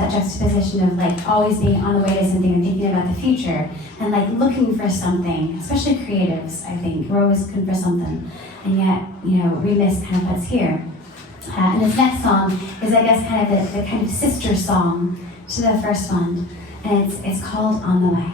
that juxtaposition of like always being on the way to something and thinking about the future and like looking for something, especially creatives, I think. We're always looking for something. And yet, we miss kind of what's here. And this next song is, I guess, kind of the kind of sister song to the first one. And it's called On the Way.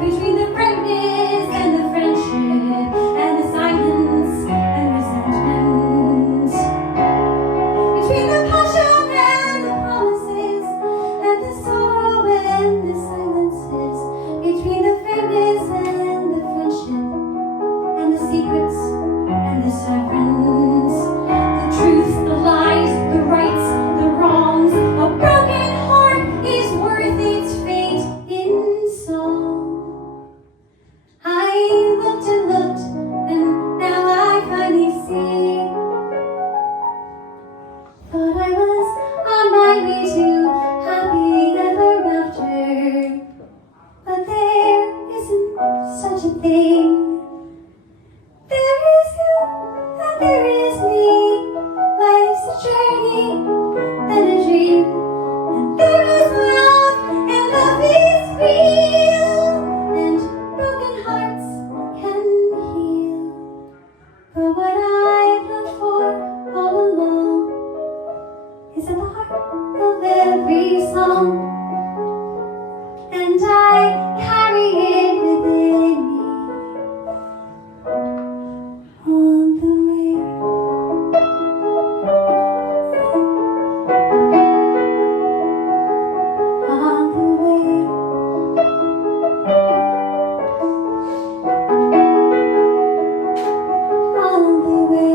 Between the brightness and the friendship and the silence and resentment. my friends. The truth, the lies, the rights, the wrongs. A broken heart is worth its fate in song. I looked and looked, and now I finally see. Thought I was on my way to happy ever after, but there isn't such a thing. There is you, and there is me. Life's a journey, and a dream. And there is love, and love is real. And broken hearts can heal. But what I've looked for all along is at the heart of every song. And I carry it within me. On the way, on the way, on the way.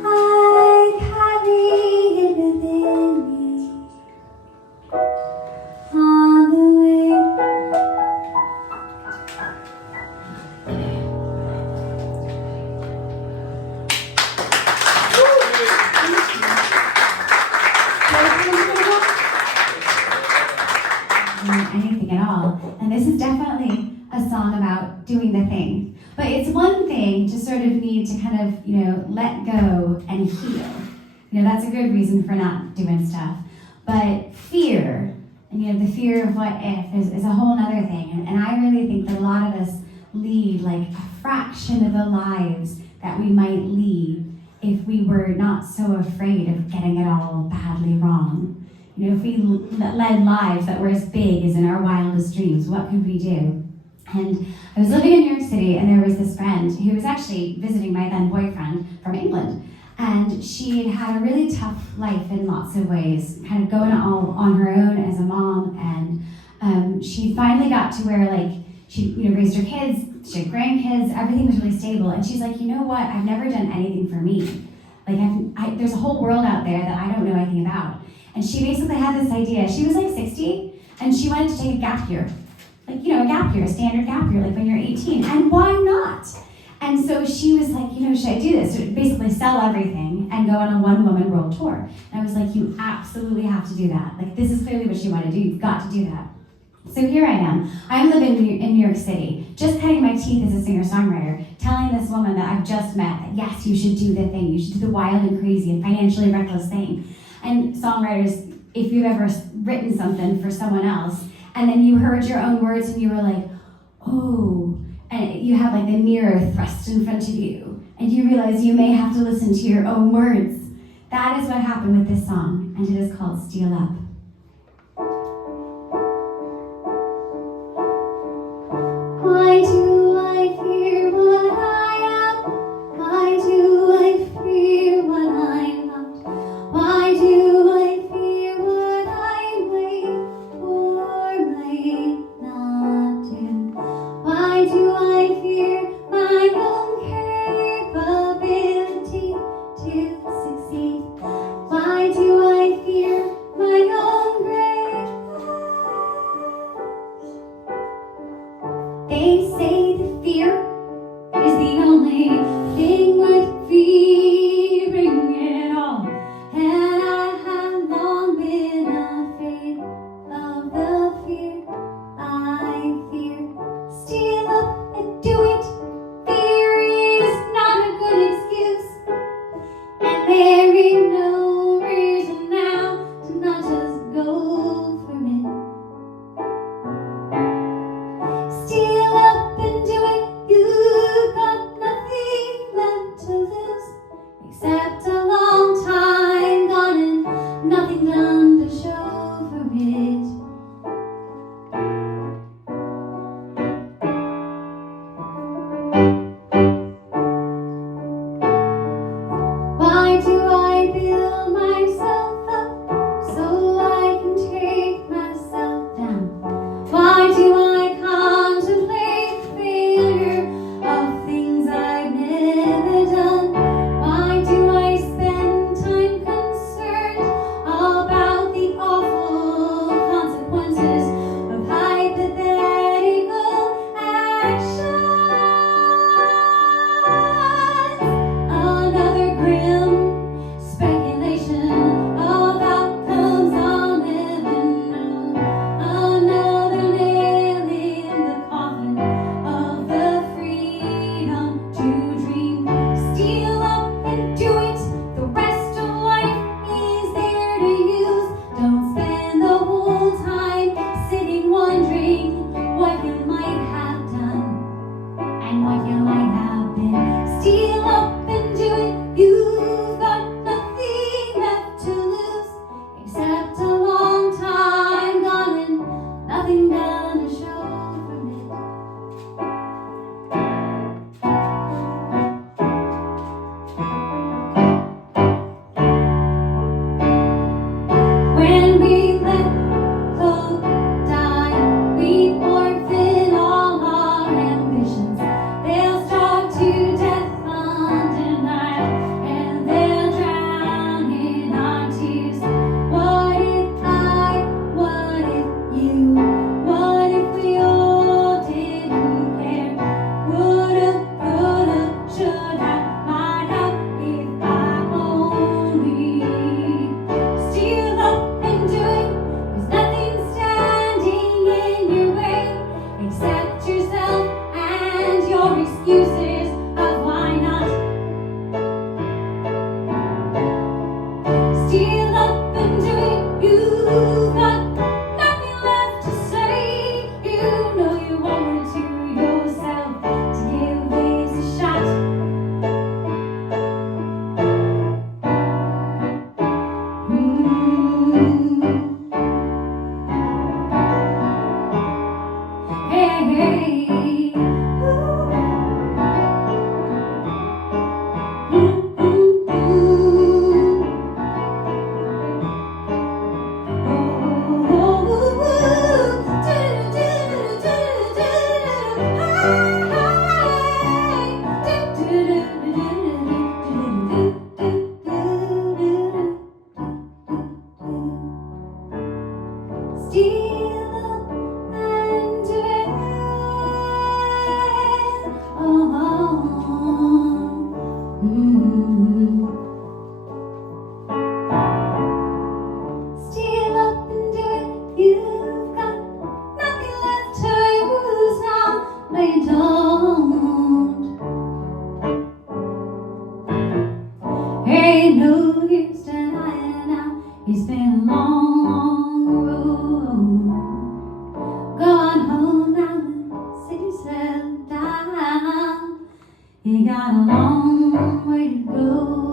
I carry it within me. On the way. Anything at all. And this is definitely a song about doing the thing. But it's one thing to sort of need to kind of, let go and heal. That's a good reason for not doing stuff. But fear, and the fear of what if is a whole other thing. And I really think that a lot of us lead like a fraction of the lives that we might lead if we were not so afraid of getting it all badly wrong. If we led lives that were as big as in our wildest dreams, what could we do? And I was living in New York City, and there was this friend who was actually visiting my then boyfriend from England. And she had had a really tough life in lots of ways, kind of going all on her own as a mom. And she finally got to where she raised her kids, she had grandkids, everything was really stable. And she's like, you know what? I've never done anything for me. There's a whole world out there that I don't know anything about. And she basically had this idea. She was 60, and she wanted to take a gap year. A gap year, a standard gap year, when you're 18. And why not? And so she was like, should I do this? So basically sell everything and go on a one-woman world tour. And I was like, you absolutely have to do that. This is clearly what you want to do. You've got to do that. So here I am. I'm living in New York City, just cutting my teeth as a singer-songwriter, telling this woman that I've just met that, yes, you should do the thing. You should do the wild and crazy and financially reckless thing. And songwriters, if you've ever written something for someone else, and then you heard your own words and you were like, oh, and you have the mirror thrust in front of you, and you realize you may have to listen to your own words. That is what happened with this song, and it is called Steel Up. Why do I fear what I am? Why do I fear what I'm not? Why do I fear what I may or may not do? Why do I fear my own capability to succeed? Why do I fear my own greatness? They say that fear is the only thing worth fearing at all. And I have long been afraid of the fear I fear. Steal up and do it. Fear is not a good excuse. And there ain't no reason now to not just go for it. Steal up and do it. You've got nothing It's been a long, long road. Go on home now, sit yourself down. You got a long way to go.